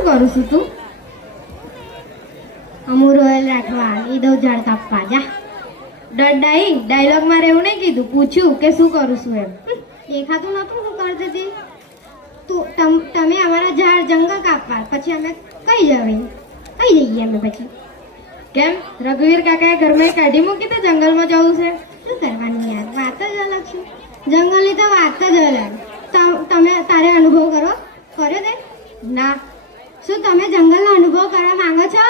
શું કરું છું તું? અમુ રોયલ રાઠવા એ દઉં ઝાડ કાપવા, જા. ડડાઈ ડાયલોગ મારે એવું નહીં કીધું, પૂછ્યું કે શું કરું છું એમ. દેખાતું નતું શું કરતી દીધી તું તમ- અમારા ઝાડ જંગલ કાપવા, પછી અમે કઈ જવી? કઈ જઈએ અમે પછી? કેમ? રઘુવીર કાકાએ ઘરમાં કાઢી મૂકી તો જંગલમાં જવું છે? શું કરવાનું યાર? વાત જ અલગ છે. જંગલની તો વાત જ અલગ. તમે તારે અનુભવ કરો? કર્યો તે? ના. શું તમે જંગલનો અનુભવ કરવા માંગો છો?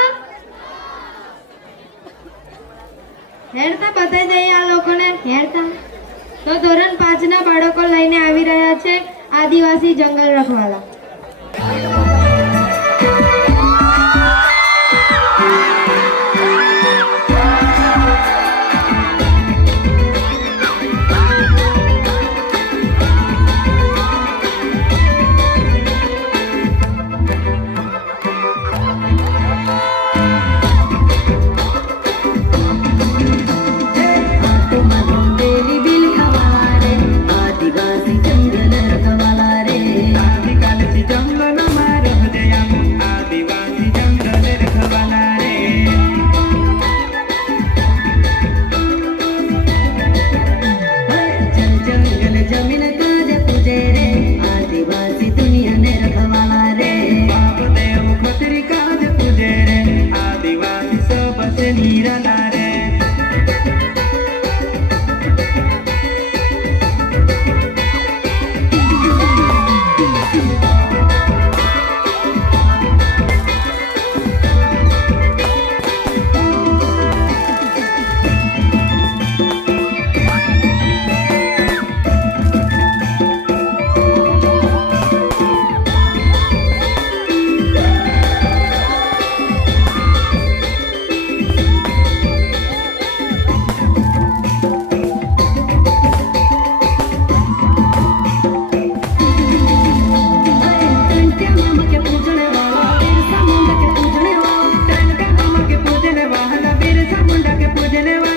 હેરતા બતાવી દઈએ આ લોકોને. હેરતા. તો ધોરણ પાંચ ના બાળકો લઈને આવી રહ્યા છે આદિવાસી જંગલ રખવાલા. tiene. Más.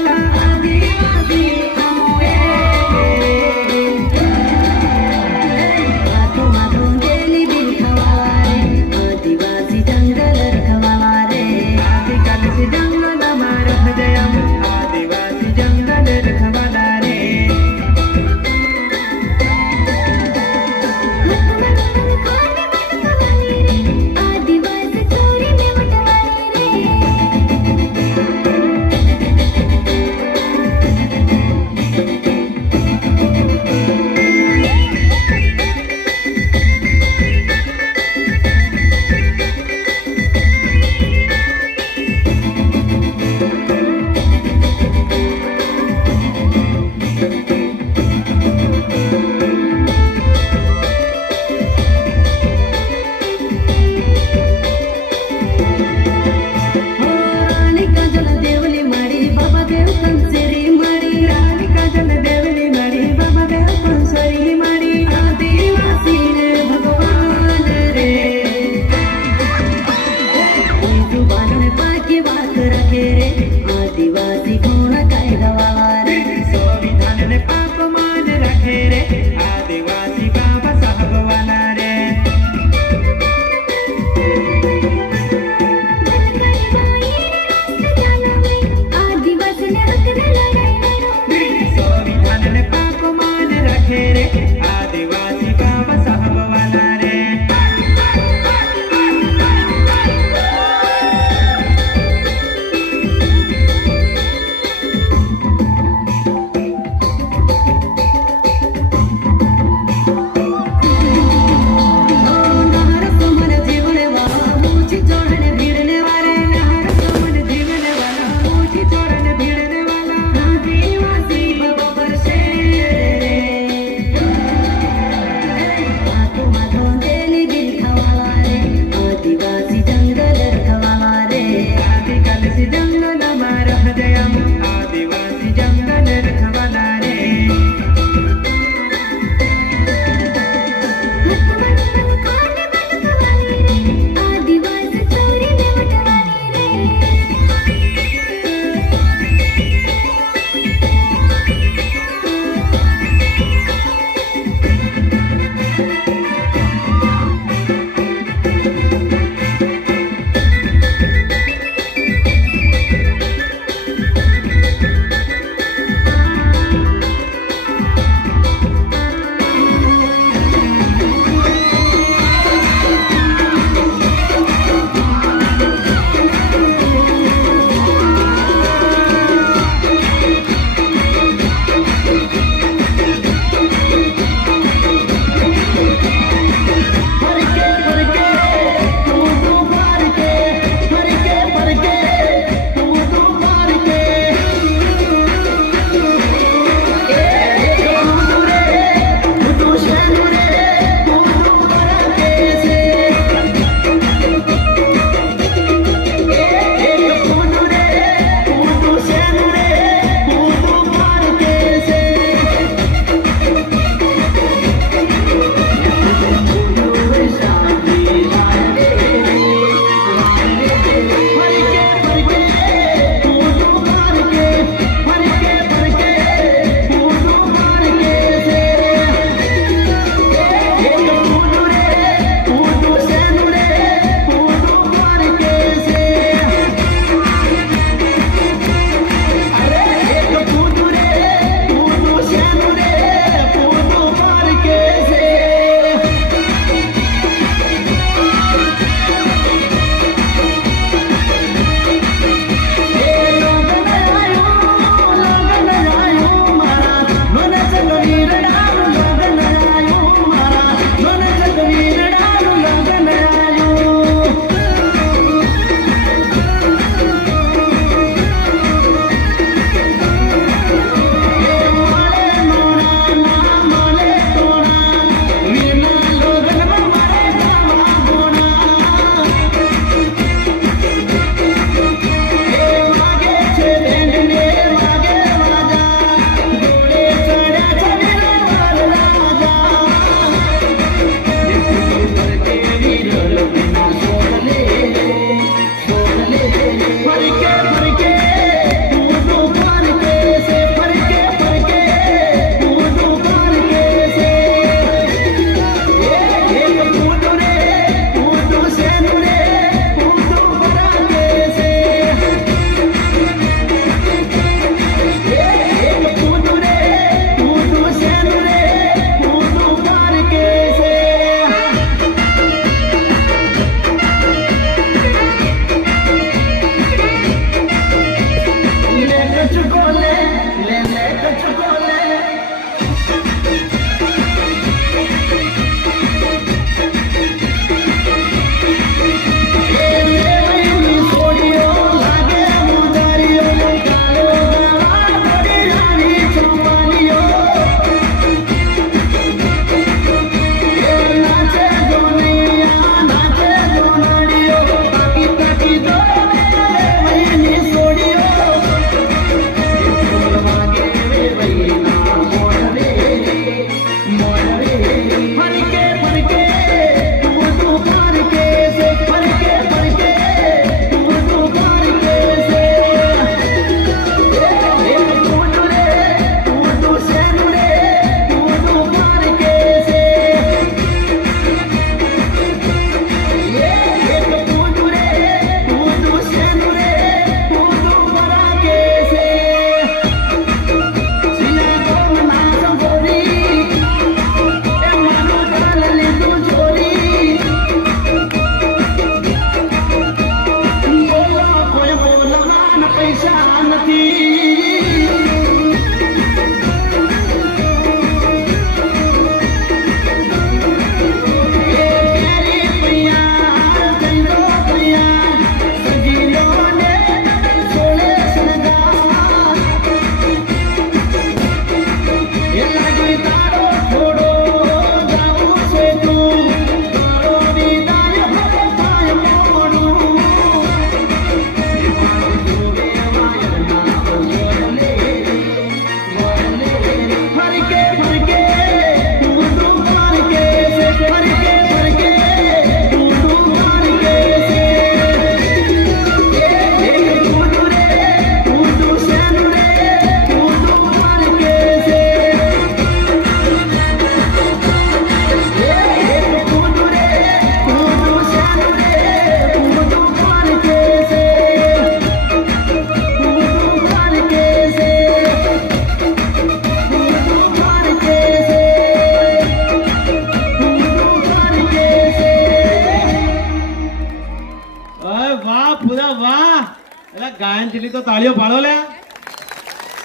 ગાયન જેટલી તો તાળીઓ પાડો લે.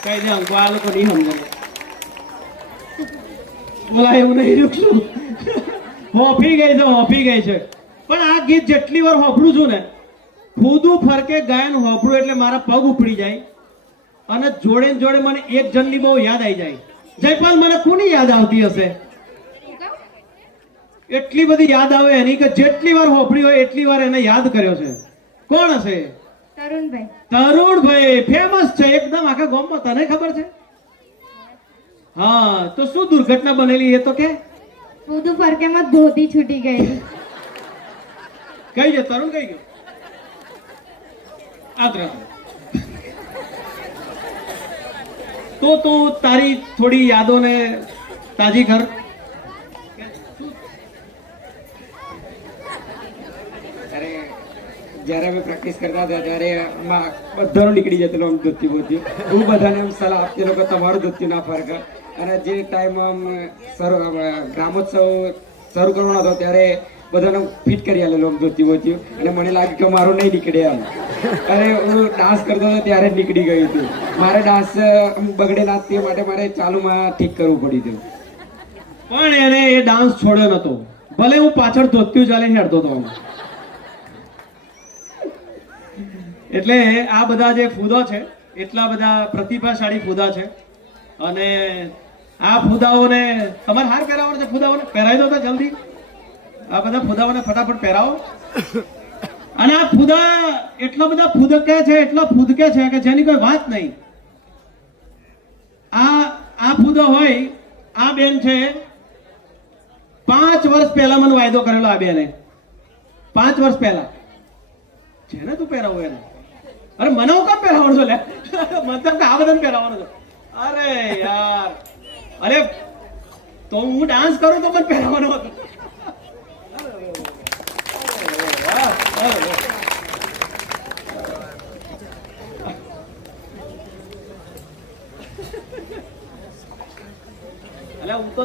કઈ દે અંકો આ લોકો નહીં સમજે. બોલા એવું નહીં રૂકશું હોફી ગઈ છે, હોફી ગઈ છે. પણ આ ગીત જેટલી વાર હોભળું છું ને, ખુદું ફરકે ગાયન હોભળું એટલે મારા પગ ઉપડી જાય. અને જોડે જોડે મને એક જણની બહુ યાદ આવી જાય. જયપાલ, મને કોની યાદ આવતી હશે? એટલી બધી યાદ આવે એની કે જેટલી વાર હોભળી હોય, એટલી વાર એને યાદ કર્યો છે. કોણ હશે? તરુણભાઈ. તરુણભાઈ ફેમસ છે એકદમ. આખા ગામમાં તને ખબર છે? હા તો શું દુર્ઘટના બનેલી એ તો કે? બધું ફરકેમાં ધોતી છૂટી ગઈ. કઈ ગયો? તરુણ કઈ ગયો? આગ્રહ તો તું તારી થોડી યાદોને તાજી કર ત્યારે જ્યારે અમે પ્રેક્ટિસ કરતા હતા ત્યારે બધાનું નીકળી જતું આમ ધોત્યું બોત્યું હું બધાને આમ સલાહ આપતી લોકો તમારું ધોત્યું ના ફરક અને જે ટાઈમ આમ શરૂ ગ્રામોત્સવ શરૂ કરવાનો હતો ત્યારે બધાને ફિટ કરી આલેલું આમ ધોત્યું બોત્યું અને મને લાગ્યું કે મારું નહીં નીકળે આમ. અરે હું ડાન્સ કરતો હતો ત્યારે જ નીકળી ગયું હતું. મારે ડાન્સ બગડે ના તે માટે મારે ચાલુમાં ઠીક કરવું પડ્યું હતું પણ એને એ ડાન્સ છોડ્યો નતો ભલે હું પાછળ ધોત્યું ચાલે હેડતો હતો આમ. એટલે આ બધા જે ફૂદો છે, એટલા બધા પ્રતિભાશાળી ફૂદા છે. અને આ ફૂદાઓને, તમારે હાર પહેરાવવાનો છે ફૂદાઓને? પહેરાવી દો તો જલ્દી. આ બધા ફૂદાઓને ફટાફટ પહેરાવો. અને આ ફૂદા એટલા બધા ફૂદકે છે, એટલા ફૂદકે છે કે જેની કોઈ વાત નહીં. આ આ ફૂદો હોય, આ બેન છે, પાંચ વર્ષ પહેલા મને વાયદો કરેલો આ બેને. પાંચ વર્ષ પહેલા. જેને તું પહેરાવું એને. અરે મને હું કામ પહેરાવવાનો છો લે? મતલબ કે આ બધાને પહેરાવવાનો છો. અરે યાર. અરે, તો હું ડાન્સ કરું તો મને પહેરાવવાનો હતો. અલ્યા હું તો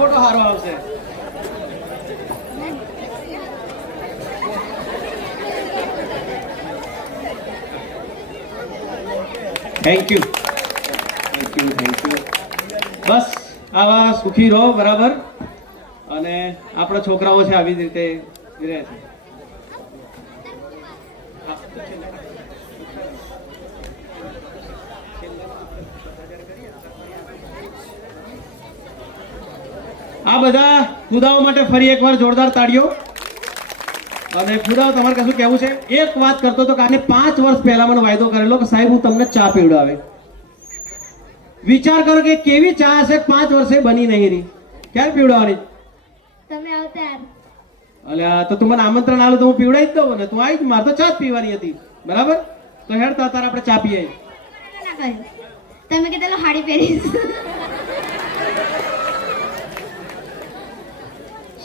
ફોટો સારો આવશે. Thank you thank you thank you બસ, આવા સુખી રહો, બરાબર? અને આપણા છોકરાઓ છે આવી જ રીતે રહે છે. આ બધા ખુદાઓ માટે ફરી એકવાર જોરદાર તાળીઓ. અને ખુદાઓ તમારે કશું કહેવું છે? એક વાત કરતો તો કે પાંચ વર્ષ પહેલા મને વાયદો કરેલો કે સાહેબ હું તમને ચા પીવડાવે. વિચાર કરો કે કેવી ચા હશે? પાંચ વર્ષે બની નહીં રહી ક્યારે પીવડાવવાની? તમે આવતા અલ્યા તો તું મને આમંત્રણ આલું તો હું પીવડાવી જ દઉં ને. તું આવી જ મારે તો ચા જ પીવાની હતી. બરાબર? તો હેડ તારે આપણે ચા પીએ. તમે કીધેલું હાડી પહેરીશ.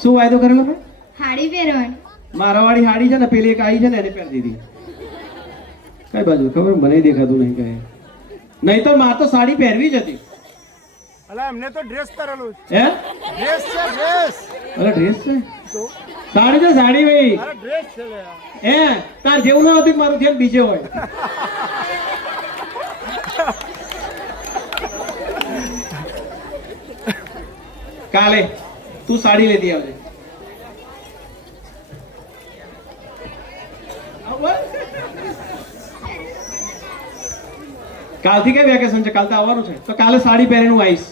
શું વાયદો કરેલો મેં હાડી પહેરવાની. મારા વાળી હાડી છે ને પેલી એક આવી છે ને એને પહેરી દીધી. કઈ બાજુ? ખબર મને દેખાતું નહીં કઈ. નહીં તો માર તો સાડી પહેરવી જ હતી. અલા એમને તો ડ્રેસ પહેરેલું હે? ડ્રેસ છે ડ્રેસ અરે ડ્રેસ છે? સાડી છે સાડી ભાઈ. અરે ડ્રેસ છે લે. હે? તાર જેવું ન હતું મારું જેમ બીજે હોય. કાલે તું સાડી લેતી આવજે. કાલથી કઈ વેકેશન છે? કાલ તો આવવાનું છે. તો કાલે સાડી પહેરીને હું આવીશ.